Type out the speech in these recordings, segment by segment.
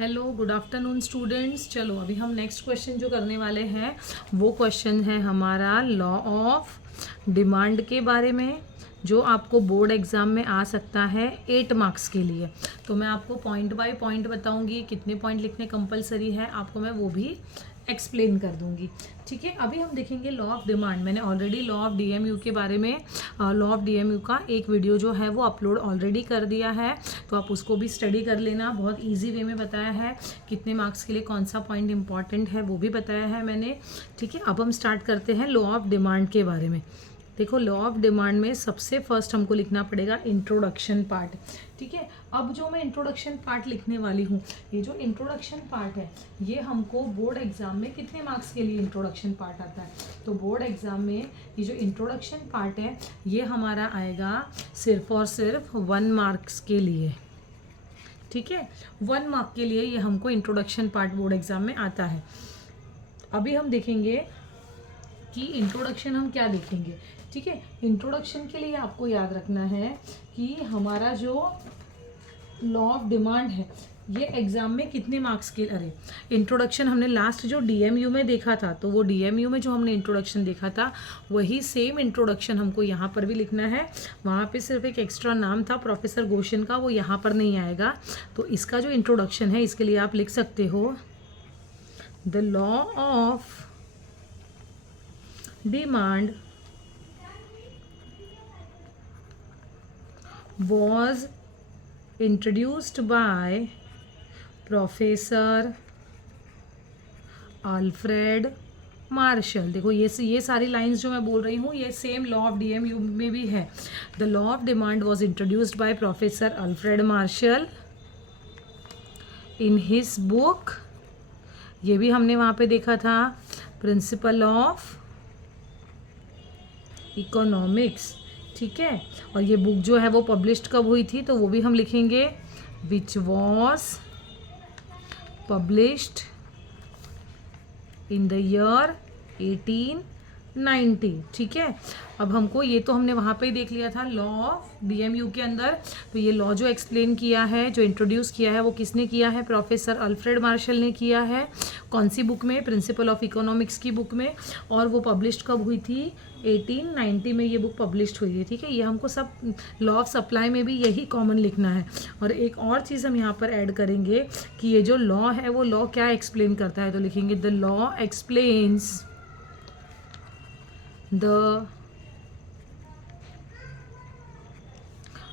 Hello good afternoon students. चलो अभी हम नेक्स्ट क्वेश्चन जो करने वाले हैं वो क्वेश्चन है हमारा लॉ ऑफ डिमांड के बारे में, जो आपको बोर्ड एग्ज़ाम में आ सकता है 8 मार्क्स के लिए। तो मैं आपको पॉइंट बाय पॉइंट बताऊंगी, कितने पॉइंट लिखने कंपलसरी है आपको मैं वो भी एक्सप्लेन कर दूंगी। ठीक है, अभी हम देखेंगे लॉ ऑफ डिमांड। मैंने ऑलरेडी लॉ ऑफ डीएमयू के बारे में लॉ ऑफ डीएमयू का एक वीडियो जो है वो अपलोड ऑलरेडी कर दिया है, तो आप उसको भी स्टडी कर लेना। बहुत इजी वे में बताया है, कितने मार्क्स के लिए कौन सा पॉइंट इंपॉर्टेंट है वो भी बताया है मैंने। ठीक है, अब हम स्टार्ट करते हैं लॉ ऑफ डिमांड के बारे में। देखो, लॉ ऑफ डिमांड में सबसे फर्स्ट हमको लिखना पड़ेगा इंट्रोडक्शन पार्ट। ठीक है, अब जो मैं इंट्रोडक्शन पार्ट लिखने वाली हूँ, ये जो इंट्रोडक्शन पार्ट है ये हमको बोर्ड एग्जाम में कितने मार्क्स के लिए इंट्रोडक्शन पार्ट आता है, तो बोर्ड एग्जाम में ये जो इंट्रोडक्शन पार्ट है ये हमारा आएगा सिर्फ और सिर्फ 1 मार्क्स के लिए। ठीक है, 1 मार्क के लिए ये हमको इंट्रोडक्शन पार्ट बोर्ड एग्जाम में आता है। अभी हम देखेंगे कि इंट्रोडक्शन हम क्या देखेंगे। ठीक है, इंट्रोडक्शन के लिए आपको याद रखना है कि हमारा जो लॉ ऑफ डिमांड है ये एग्जाम में कितने मार्क्स के, अरे इंट्रोडक्शन हमने लास्ट जो डीएमयू में देखा था, तो वो डीएमयू में जो हमने इंट्रोडक्शन देखा था वही सेम इंट्रोडक्शन हमको यहाँ पर भी लिखना है। वहाँ पे सिर्फ एक एक्स्ट्रा नाम था प्रोफेसर गोशन का, वो यहाँ पर नहीं आएगा। तो इसका जो इंट्रोडक्शन है इसके लिए आप लिख सकते हो the law of demand was introduced by professor Alfred Marshall. देखो ये सारी लाइंस जो मैं बोल रही हूँ ये सेम लॉ ऑफ डीएमयू में भी है। The law of demand was introduced by professor Alfred Marshall in his book, ये भी हमने वहाँ पे देखा था, प्रिंसिपल ऑफ इकोनॉमिक्स। ठीक है, और ये बुक जो है वो पब्लिश्ड कब हुई थी, तो वो भी हम लिखेंगे which was published in the year 1890। ठीक है, अब हमको ये तो हमने वहाँ पे ही देख लिया था लॉ ऑफ डीएमयू के अंदर। तो ये लॉ जो एक्सप्लेन किया है, जो इंट्रोड्यूस किया है वो किसने किया है, प्रोफेसर अल्फ्रेड मार्शल ने किया है। कौन सी बुक में, प्रिंसिपल ऑफ इकोनॉमिक्स की बुक में, और वो पब्लिश्ड कब हुई थी, 1890 में ये बुक पब्लिश्ड हुई है। ठीक है, ये हमको सब लॉ ऑफ सप्लाई में भी यही कॉमन लिखना है। और एक और चीज़ हम यहाँ पर ऐड करेंगे कि ये जो लॉ है वो लॉ क्या एक्सप्लेन करता है, तो लिखेंगे the law explains the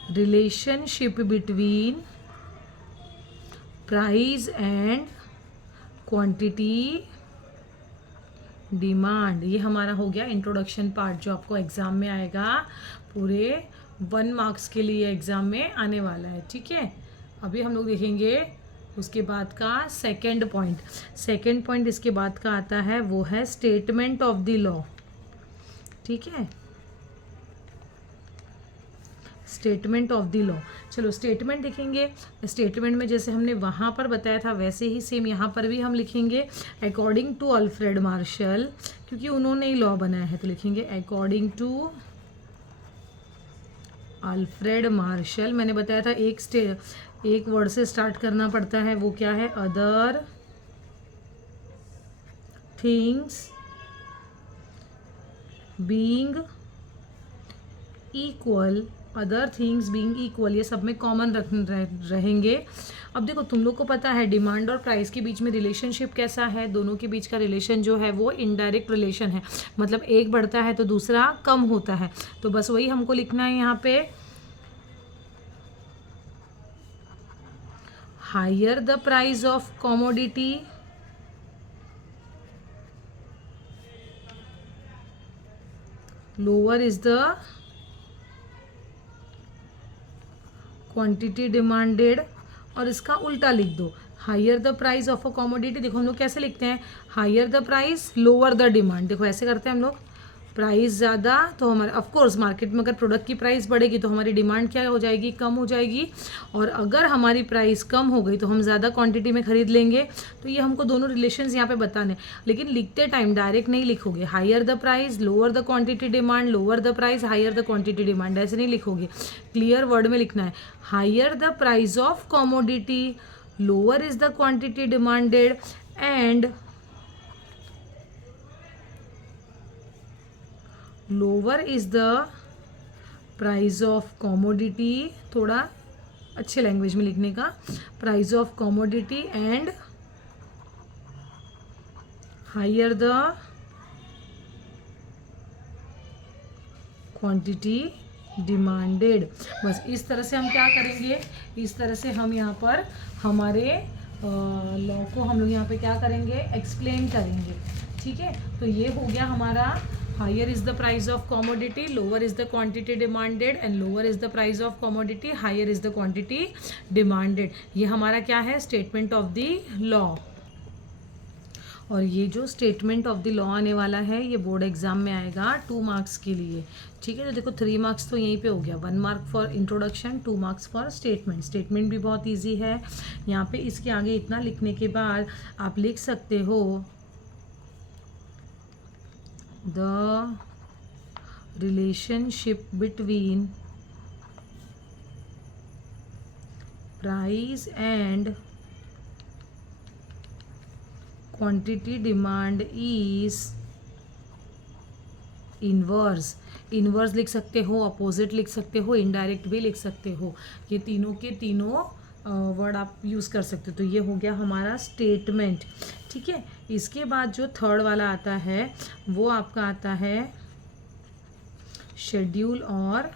relationship between price and quantity demand. ये हमारा हो गया इंट्रोडक्शन पार्ट जो आपको एग्जाम में आएगा, पूरे 1 मार्क्स के लिए एग्जाम में आने वाला है। ठीक है, अभी हम लोग देखेंगे उसके बाद का सेकंड पॉइंट। सेकंड पॉइंट इसके बाद का आता है वो है स्टेटमेंट ऑफ द लॉ। ठीक है, स्टेटमेंट ऑफ द लॉ। चलो स्टेटमेंट देखेंगे। स्टेटमेंट में जैसे हमने वहाँ पर बताया था वैसे ही सेम यहाँ पर भी हम लिखेंगे अकॉर्डिंग टू अल्फ्रेड मार्शल, क्योंकि उन्होंने ही लॉ बनाया है, तो लिखेंगे अकॉर्डिंग टू अल्फ्रेड मार्शल। मैंने बताया था एक वर्ड से स्टार्ट करना पड़ता है, वो क्या है, other things being equal, other things being equal, ये सब में कॉमन रहेंगे। अब देखो तुम लोग को पता है डिमांड और प्राइस के बीच में रिलेशनशिप कैसा है, दोनों के बीच का रिलेशन जो है वो इनडायरेक्ट रिलेशन है, मतलब एक बढ़ता है तो दूसरा कम होता है। तो बस वही हमको लिखना है यहाँ पे, higher the price of commodity lower is the quantity demanded, और इसका उल्टा लिख दो, higher the price of a commodity. देखो हम लोग कैसे लिखते हैं, higher the price lower the demand. देखो ऐसे करते हैं हम लोग, प्राइस ज़्यादा तो हमारे ऑफकोर्स मार्केट में अगर प्रोडक्ट की प्राइस बढ़ेगी तो हमारी डिमांड क्या हो जाएगी, कम हो जाएगी, और अगर हमारी प्राइस कम हो गई तो हम ज़्यादा क्वांटिटी में खरीद लेंगे। तो ये हमको दोनों रिलेशंस यहाँ पे बताने, लेकिन लिखते टाइम डायरेक्ट नहीं लिखोगे, higher the price lower the quantity demand, lower the price higher the quantity demand, ऐसे नहीं लिखोगे, क्लियर वर्ड में लिखना है, higher the price of commodity lower is the quantity demanded and lower is the price of commodity, थोड़ा अच्छे language में लिखने का, price of commodity and higher the quantity demanded. बस इस तरह से हम क्या करेंगे, इस तरह से हम यहाँ पर हमारे लॉ को हम लोग यहाँ पे क्या करेंगे, एक्सप्लेन करेंगे। ठीक है, तो ये हो गया हमारा higher is the price of commodity, lower is the quantity demanded and lower is the price of commodity, higher is the quantity demanded. ये हमारा क्या है, स्टेटमेंट ऑफ द लॉ। और ये जो स्टेटमेंट ऑफ द लॉ आने वाला है ये बोर्ड एग्जाम में आएगा 2 मार्क्स के लिए। ठीक है, तो देखो 3 मार्क्स तो यहीं पे हो गया, 1 mark for introduction, 2 marks for statement. Statement भी बहुत इजी है, यहाँ पे इसके आगे इतना लिखने के बाद आप लिख सकते हो the relationship between price and quantity demand is inverse. Inverse लिख सकते हो, अपोजिट लिख सकते हो, इनडायरेक्ट भी लिख सकते हो, ये तीनों के तीनों वर्ड आप यूज़ कर सकते हो। तो ये हो गया हमारा स्टेटमेंट। ठीक है, इसके बाद जो थर्ड वाला आता है वो आपका आता है शेड्यूल और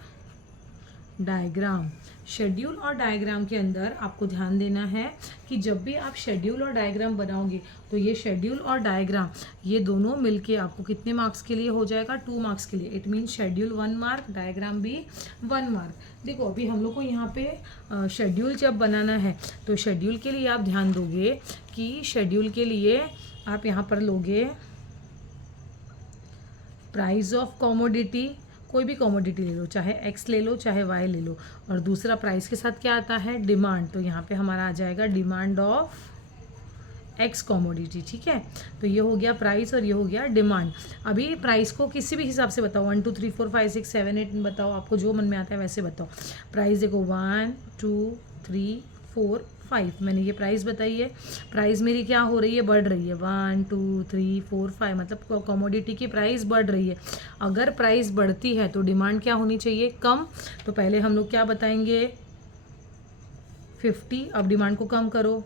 डायग्राम। शेड्यूल और डायग्राम के अंदर आपको ध्यान देना है कि जब भी आप शेड्यूल और डायग्राम बनाओगे तो ये शेड्यूल और डायग्राम ये दोनों मिलके आपको कितने मार्क्स के लिए हो जाएगा, 2 मार्क्स के लिए। It mean schedule 1 mark, diagram भी 1 मार्क। देखो अभी हम लोग को यहाँ पे शेड्यूल जब बनाना है तो शेड्यूल के लिए आप ध्यान दोगे कि शेड्यूल के लिए आप यहाँ पर लोगे प्राइस ऑफ कॉमोडिटी, कोई भी कॉमोडिटी ले लो, चाहे एक्स ले लो चाहे वाई ले लो, और दूसरा प्राइस के साथ क्या आता है, डिमांड। तो यहाँ पे हमारा आ जाएगा डिमांड ऑफ एक्स कॉमोडिटी। ठीक है, तो ये हो गया प्राइस और ये हो गया डिमांड। अभी प्राइस को किसी भी हिसाब से बताओ, 1 2 3 4 5 6 7 8 बताओ, आपको जो मन में आता है वैसे बताओ। प्राइस देखो 1 2 3 4 5, मैंने ये प्राइस बताई है। प्राइस मेरी क्या हो रही है, बढ़ रही है, 1 2 3 4 5, मतलब कॉमोडिटी की प्राइस बढ़ रही है। अगर प्राइस बढ़ती है तो डिमांड क्या होनी चाहिए, कम। तो पहले हम लोग क्या बताएंगे 50, अब डिमांड को कम करो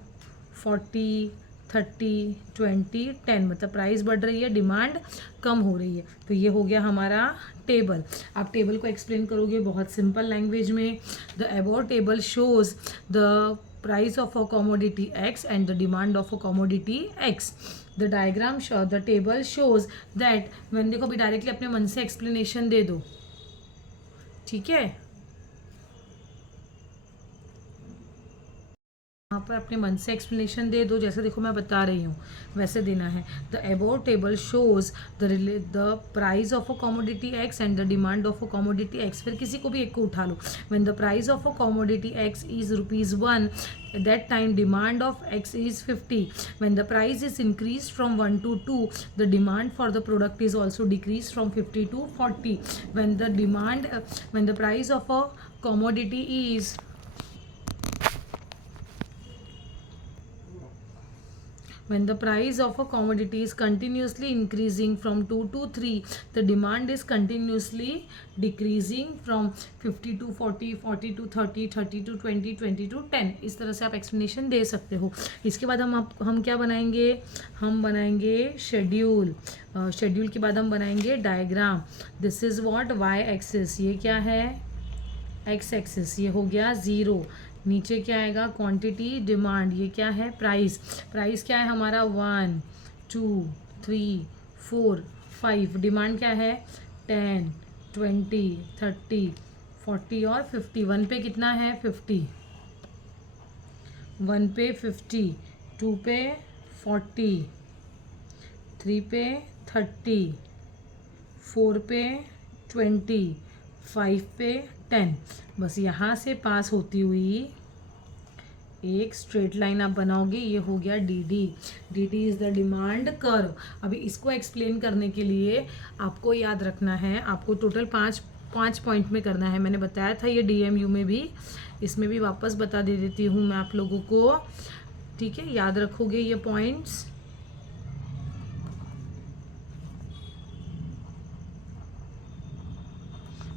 40 30 20 10, मतलब प्राइस बढ़ रही है, डिमांड कम हो रही है। तो ये हो गया हमारा टेबल। आप टेबल को एक्सप्लेन करोगे बहुत सिंपल लैंग्वेज में। The above table shows the price of a commodity X and the demand of a commodity X. The diagram show the table shows that when, देखो भी डायरेक्टली अपने मन से एक्सप्लेनेशन दे दो। ठीक है, यहाँ पर अपने मन से एक्सप्लेनेशन दे दो, जैसे देखो मैं बता रही हूँ वैसे देना है। The above table shows the price of a commodity X and the demand of a commodity X. फिर किसी को भी एक को उठा लो। When the price of a commodity X is ₹1, that time demand of X is 50. When the price is increased from 1 to 2, the demand for the product is also decreased from 50 to 40. When the price of a commodity is when the price of a commodity is continuously increasing from 2 to 3, the demand is continuously decreasing from 50 to 40, 40 to 30, 30 to 20, 20 to 10। इस तरह से आप explanation दे सकते हो। इसके बाद हम क्या बनाएंगे, हम बनाएंगे शेड्यूल। शेड्यूल के बाद हम बनाएंगे diagram. This is what, Y axis, ये क्या है एक्स एक्सिस, ये हो गया 0। नीचे क्या आएगा, क्वांटिटी डिमांड, ये क्या है प्राइस। प्राइस क्या है हमारा 1 2 3 4 5, डिमांड क्या है 10 20 30 40 और 50। 1 पे कितना है 50, 1 पे 50, 2 पे 40, 3 पे 30, 4 पे 20, 5 पे 10। बस यहाँ से पास होती हुई एक स्ट्रेट लाइन आप बनाओगे, ये हो गया D D. D D is the demand curve. अभी इसको एक्सप्लेन करने के लिए आपको याद रखना है, आपको टोटल पाँच पॉइंट में करना है। मैंने बताया था ये DMU में भी, इसमें भी वापस बता दे देती हूँ मैं आप लोगों को। ठीक है, याद रखोगे ये पॉइंट्स।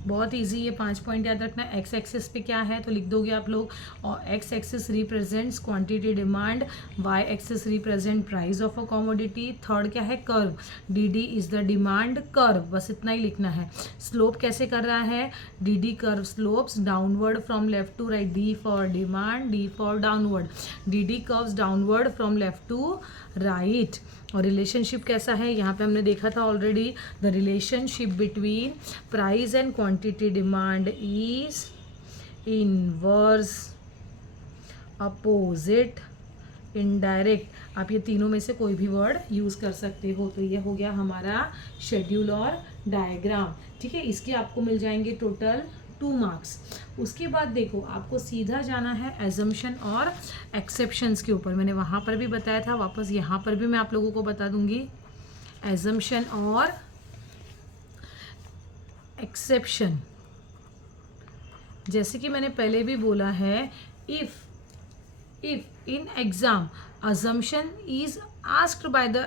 बहुत इजी, ये 5 पॉइंट याद रखना है। एक्स एक्सिस पे क्या है तो लिख दोगे आप लोग, और X axis represents quantity demand, Y axis represent price of a commodity, third क्या है curve, D D is the demand curve, बस इतना ही लिखना है। स्लोप कैसे कर रहा है, D D curve slopes downward from left to right, D for demand, D for downward, D D curves downward from left to right. और relationship कैसा है, यहाँ पे हमने देखा था already, the relationship between price and quantity demand is inverse, opposite, indirect. आप ये तीनों में से कोई भी वर्ड यूज कर सकते हो। तो ये हो गया हमारा शेड्यूल और डायग्राम, ठीक है। इसके आपको मिल जाएंगे टोटल 2 मार्क्स। उसके बाद देखो आपको सीधा जाना है एजम्पशन और एक्सेप्शंस के ऊपर। मैंने वहाँ पर भी बताया था, वापस यहाँ पर भी मैं आप लोगों को बता दूंगी। एजम्पशन और एक्सेप्शन, जैसे कि मैंने पहले भी बोला है, if in exam assumption is asked by the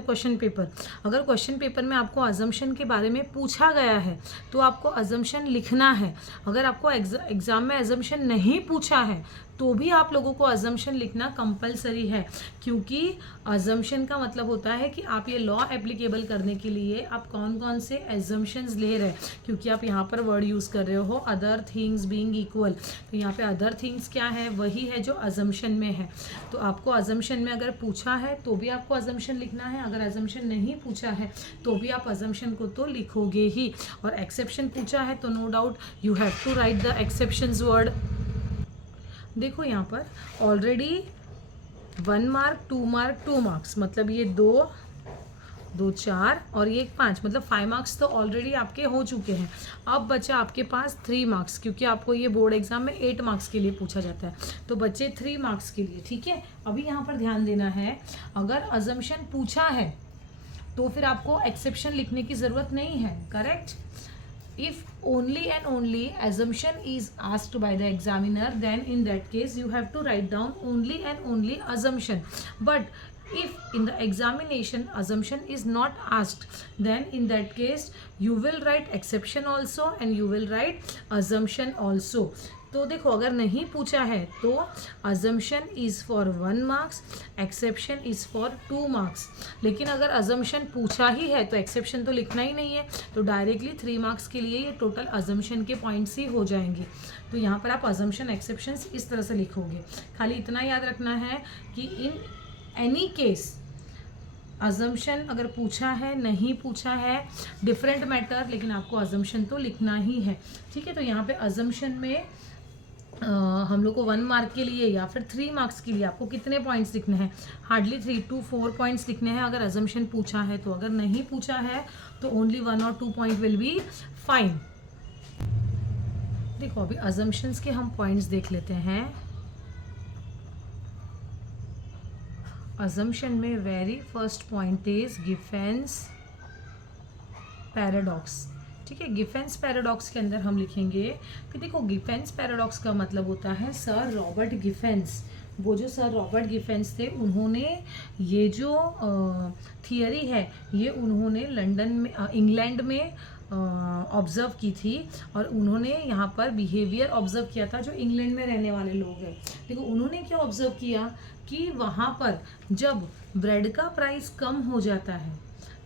question paper, अगर क्वेश्चन पेपर में आपको assumption के बारे में पूछा गया है तो आपको assumption लिखना है। अगर आपको एग्जाम में assumption नहीं पूछा है तो भी आप लोगों को assumption लिखना कंपलसरी है, क्योंकि assumption का मतलब होता है कि आप ये लॉ एप्लीकेबल करने के लिए आप कौन कौन से assumptions ले रहे हैं। क्योंकि आप यहाँ पर वर्ड यूज़ कर रहे हो अदर थिंग्स बीइंग इक्वल, तो यहाँ पे अदर थिंग्स क्या है, वही है जो assumption में है। तो आपको assumption में अगर पूछा है तो भी आपको assumption लिखना है, अगर assumption नहीं पूछा है तो भी आप assumption को तो लिखोगे ही। और exception पूछा है तो no doubt you have to write the exceptions word. देखो यहाँ पर ऑलरेडी 1 मार्क 2 मार्क 2 मार्क्स, मतलब ये 2 4 और ये 5, मतलब 5 मार्क्स तो ऑलरेडी आपके हो चुके हैं। अब बचा आपके पास 3 मार्क्स, क्योंकि आपको ये बोर्ड एग्जाम में 8 मार्क्स के लिए पूछा जाता है, तो बचे 3 मार्क्स के लिए, ठीक है। अभी यहाँ पर ध्यान देना है, अगर अजम्पशन पूछा है तो फिर आपको एक्सेप्शन लिखने की ज़रूरत नहीं है, correct. If only and only assumption is asked by the examiner, then in that case you have to write down only and only assumption. But if in the examination assumption is not asked, then in that case you will write exception also and you will write assumption also. तो देखो अगर नहीं पूछा है तो assumption is for 1 marks, exception is for 2 marks। लेकिन अगर assumption पूछा ही है तो exception तो लिखना ही नहीं है, तो डायरेक्टली 3 मार्क्स के लिए ये टोटल assumption के पॉइंट्स ही हो जाएंगे। तो यहाँ पर आप assumption exceptions इस तरह से लिखोगे। खाली इतना याद रखना है कि इन एनी केस assumption अगर पूछा है नहीं पूछा है डिफरेंट मैटर, लेकिन आपको assumption तो लिखना ही है, ठीक है। तो यहाँ पे assumption में हम लोग को 1 मार्क के लिए या फिर 3 मार्क्स के लिए आपको कितने पॉइंट्स लिखने हैं, हार्डली 3 to 4 पॉइंट्स लिखने हैं अगर अजम्पशन पूछा है तो। अगर नहीं पूछा है तो only 1 or 2 point will be fine. देखो अभी अजम्पशंस के हम पॉइंट्स देख लेते हैं। अजम्पशन में very first point is Giffen's paradox, ठीक है। गिफेंस पैराडॉक्स के अंदर हम लिखेंगे कि देखो गिफेंस पैराडॉक्स का मतलब होता है सर रॉबर्ट गिफेंस। वो जो सर रॉबर्ट गिफेंस थे उन्होंने ये जो थियरी है ये उन्होंने लंदन में इंग्लैंड में ऑब्ज़र्व की थी, और उन्होंने यहाँ पर बिहेवियर ऑब्ज़र्व किया था जो इंग्लैंड में रहने वाले लोग हैं। देखो उन्होंने क्या ऑब्ज़र्व किया कि वहाँ पर जब ब्रेड का प्राइस कम हो जाता है,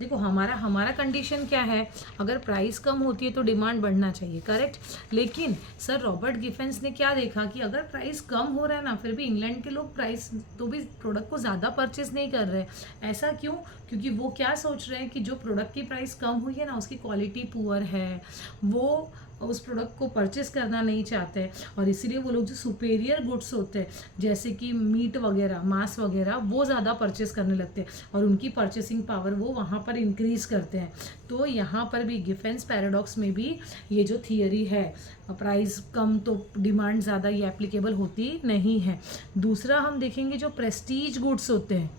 देखो हमारा कंडीशन क्या है, अगर प्राइस कम होती है तो डिमांड बढ़ना चाहिए, करेक्ट। लेकिन सर रॉबर्ट गिफेंस ने क्या देखा कि अगर प्राइस कम हो रहा है ना, फिर भी इंग्लैंड के लोग प्राइस तो भी प्रोडक्ट को ज़्यादा परचेज नहीं कर रहे। ऐसा क्यों? क्योंकि वो क्या सोच रहे हैं कि जो प्रोडक्ट की प्राइस कम हुई है ना उसकी क्वालिटी पुअर है, वो उस प्रोडक्ट को परचेस करना नहीं चाहते, और इसीलिए वो लोग जो सुपेरियर गुड्स होते हैं जैसे कि मीट वगैरह, मांस वगैरह, वो ज़्यादा परचेस करने लगते हैं और उनकी परचेसिंग पावर वो वहाँ पर इंक्रीज़ करते हैं। तो यहाँ पर भी गिफेंस पैराडॉक्स में भी ये जो थियरी है प्राइस कम तो डिमांड ज़्यादा, ये एप्लीकेबल होती नहीं है। दूसरा हम देखेंगे जो प्रेस्टीज गुड्स होते हैं,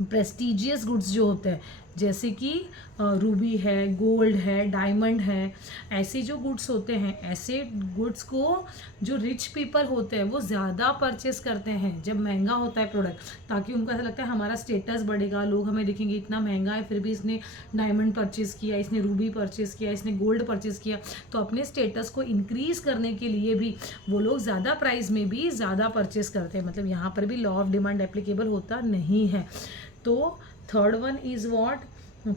प्रेस्टीजियस गुड्स जो होते हैं, जैसे कि रूबी है, गोल्ड है, डायमंड है, ऐसे जो गुड्स होते हैं, ऐसे गुड्स को जो रिच पीपल होते हैं वो ज़्यादा परचेस करते हैं जब महंगा होता है प्रोडक्ट, ताकि उनको ऐसा लगता है हमारा स्टेटस बढ़ेगा, लोग हमें देखेंगे इतना महंगा है फिर भी इसने डायमंड परचेस किया, इसने रूबी परचेस किया, इसने गोल्ड परचेस किया। तो अपने स्टेटस को इंक्रीज करने के लिए भी वो लोग ज़्यादा प्राइस में भी ज़्यादा परचेस करते हैं। मतलब यहाँ पर भी लॉ ऑफ डिमांड एप्लीकेबल होता नहीं है। तो third one is what?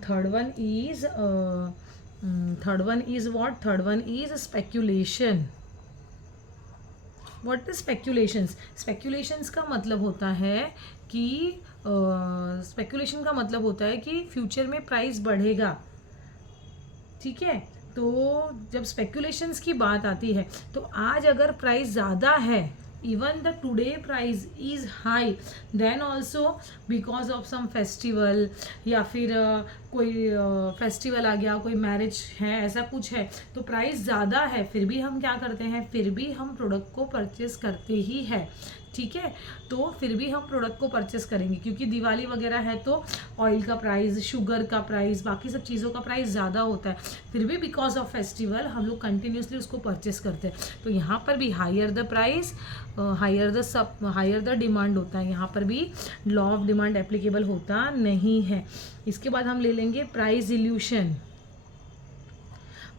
Third one is speculation. What is speculations? Speculations का मतलब होता है कि स्पेक्यूलेशन का मतलब होता है कि फ्यूचर में प्राइस बढ़ेगा, ठीक है। तो जब स्पेक्यूलेशंस की बात आती है तो आज अगर प्राइस ज़्यादा है, even the today price is high, then also because of some festival या फिर कोई फेस्टिवल आ गया, कोई मैरिज है, ऐसा कुछ है, तो प्राइस ज़्यादा है, फिर भी हम क्या करते हैं, फिर भी हम प्रोडक्ट को परचेस करते ही है, ठीक है। तो फिर भी हम प्रोडक्ट को परचेस करेंगे, क्योंकि दिवाली वगैरह है तो ऑयल का प्राइस, शुगर का प्राइस, बाकी सब चीज़ों का प्राइस ज़्यादा होता है, फिर भी बिकॉज ऑफ फेस्टिवल हम लोग कंटिन्यूसली उसको परचेस करते हैं। तो यहाँ पर भी higher the price higher the demand होता है, यहाँ पर भी लॉ ऑफ डिमांड एप्लीकेबल होता नहीं है। इसके बाद हम ले लेंगे प्राइस इल्यूशन।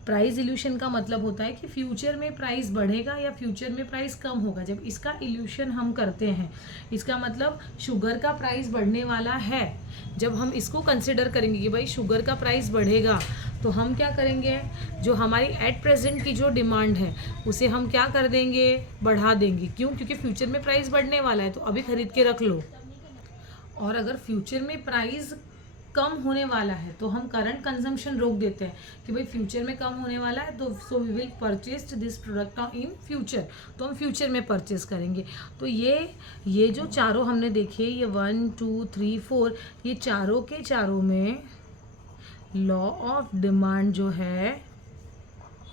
प्राइस इल्यूशन का मतलब होता है कि फ्यूचर में प्राइस बढ़ेगा या फ्यूचर में प्राइस कम होगा, जब इसका इल्यूशन हम करते हैं। इसका मतलब शुगर का प्राइस बढ़ने वाला है, जब हम इसको कंसिडर करेंगे कि भाई शुगर का प्राइस बढ़ेगा, तो हम क्या करेंगे, जो हमारी एट प्रेजेंट की जो डिमांड है उसे हम क्या कर देंगे, बढ़ा देंगे। क्यों? क्योंकि फ्यूचर में प्राइस बढ़ने वाला है तो अभी खरीद के रख लो। और अगर फ्यूचर में प्राइस कम होने वाला है तो हम करंट कंजम्पशन रोक देते हैं कि भाई फ्यूचर में कम होने वाला है, तो so we will purchase this product in future, तो हम फ्यूचर में परचेज करेंगे। तो ये जो चारों हमने देखे, ये 1 2 3 4, ये चारों के चारों में लॉ ऑफ डिमांड जो है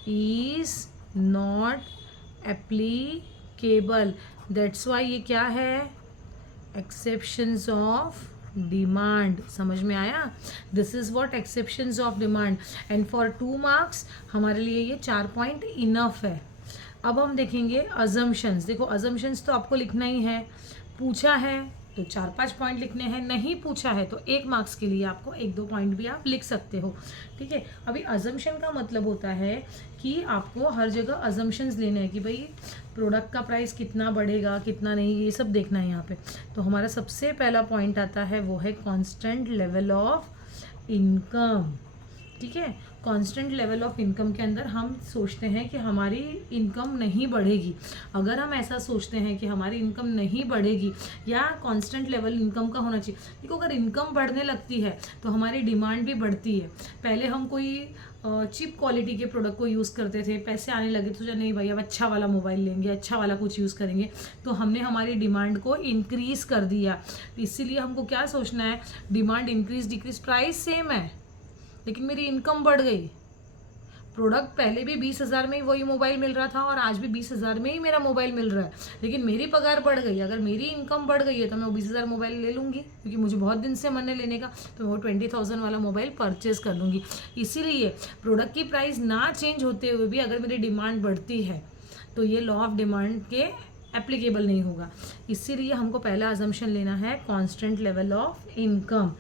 is not applicable. That's why ये क्या है, एक्सेप्शंस ऑफ डिमांड। समझ में आया? This is what exceptions of demand, and for 2 marks हमारे लिए ये 4 पॉइंट इनफ है। अब हम देखेंगे अजम्पशंस। देखो अजम्पशंस तो आपको लिखना ही है, पूछा है तो 4-5 पॉइंट लिखने हैं, नहीं पूछा है तो 1 मार्क्स के लिए आपको 1-2 पॉइंट भी आप लिख सकते हो, ठीक है। अभी अजम्पशन का मतलब होता है कि आपको हर जगह अजम्पशंस लेने हैं कि भाई प्रोडक्ट का प्राइस कितना बढ़ेगा कितना नहीं, ये सब देखना है यहाँ पे। तो हमारा सबसे पहला पॉइंट आता है वो है कांस्टेंट लेवल ऑफ इनकम, ठीक है। कांस्टेंट लेवल ऑफ इनकम के अंदर हम सोचते हैं कि हमारी इनकम नहीं बढ़ेगी। अगर हम ऐसा सोचते हैं कि हमारी इनकम नहीं बढ़ेगी या कांस्टेंट लेवल इनकम का होना चाहिए, देखो अगर इनकम बढ़ने लगती है तो हमारी डिमांड भी बढ़ती है। पहले हम कोई चीप क्वालिटी के प्रोडक्ट को यूज़ करते थे, पैसे आने लगे तो नहीं भाई अब अच्छा वाला मोबाइल लेंगे, अच्छा वाला कुछ यूज़ करेंगे, तो हमने हमारी डिमांड को इंक्रीज़ कर दिया। इसीलिए हमको क्या सोचना है, demand increase decrease, price same है लेकिन मेरी इनकम बढ़ गई। प्रोडक्ट पहले भी 20,000 में ही वही मोबाइल मिल रहा था और आज भी 20,000 में ही मेरा मोबाइल मिल रहा है, लेकिन मेरी पगार बढ़ गई। अगर मेरी इनकम बढ़ गई है तो मैं वो 20,000 मोबाइल ले लूँगी, क्योंकि मुझे बहुत दिन से मन है लेने का, तो मैं वो 20,000 वाला मोबाइल परचेज कर लूँगी। इसीलिए प्रोडक्ट की प्राइस ना चेंज होते हुए भी अगर मेरी डिमांड बढ़ती है तो ये लॉ ऑफ डिमांड के एप्लीकेबल नहीं होगा। इसीलिए हमको पहला अजम्पशन लेना है कॉन्स्टेंट लेवल ऑफ इनकम,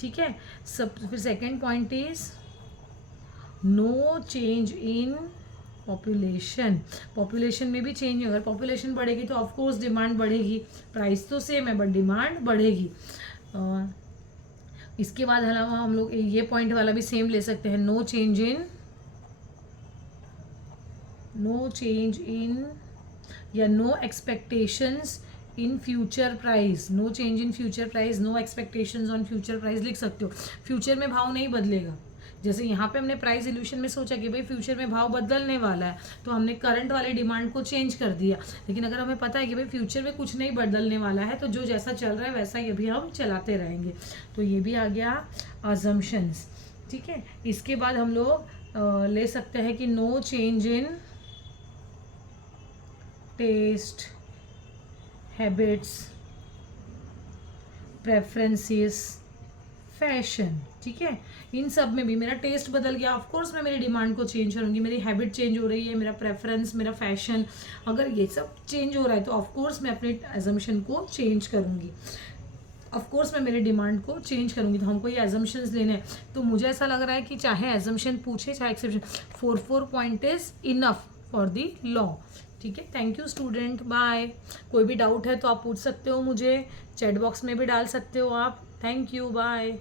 ठीक है। सब फिर second point is no change in population. Population में भी चेंज नहीं होगा। पॉपुलेशन बढ़ेगी तो ऑफकोर्स डिमांड बढ़ेगी, प्राइस तो सेम है बट डिमांड बढ़ेगी। इसके बाद हम लोग ये पॉइंट वाला भी सेम ले सकते हैं, नो चेंज इन या no expectations in future price. No change in future price, no expectations on future price लिख सकते हो। फ्यूचर में भाव नहीं बदलेगा। जैसे यहाँ पे हमने प्राइस इल्यूशन में सोचा कि भाई फ्यूचर में भाव बदलने वाला है तो हमने करंट वाले डिमांड को चेंज कर दिया, लेकिन अगर हमें पता है कि भाई फ्यूचर में कुछ नहीं बदलने वाला है तो जो जैसा चल रहा है वैसा ही अभी हम चलाते रहेंगे, तो ये भी आ गया अजम्पशंस, ठीक है। इसके बाद हम लोग ले सकते हैं कि no change in taste, habits, preferences, fashion, ठीक है, इन सब में भी मेरा टेस्ट बदल गया, ऑफ कोर्स मैं मेरी डिमांड को चेंज करूँगी, मेरी हैबिट चेंज हो रही है, मेरा प्रेफरेंस, मेरा फैशन, अगर ये सब चेंज हो रहा है तो ऑफ कोर्स मैं अपने एजम्पशन को चेंज करूँगी, ऑफ कोर्स मैं मेरी डिमांड को चेंज करूँगी। तो हमको ये एजम्पशंस लेने हैं, तो मुझे ऐसा लग रहा है कि चाहे एजम्पशन पूछे चाहे exception, 4 point is enough for the law, ठीक है। Thank you student, bye. कोई भी डाउट है तो आप पूछ सकते हो मुझे, चैट बॉक्स में भी डाल सकते हो आप। Thank you, bye.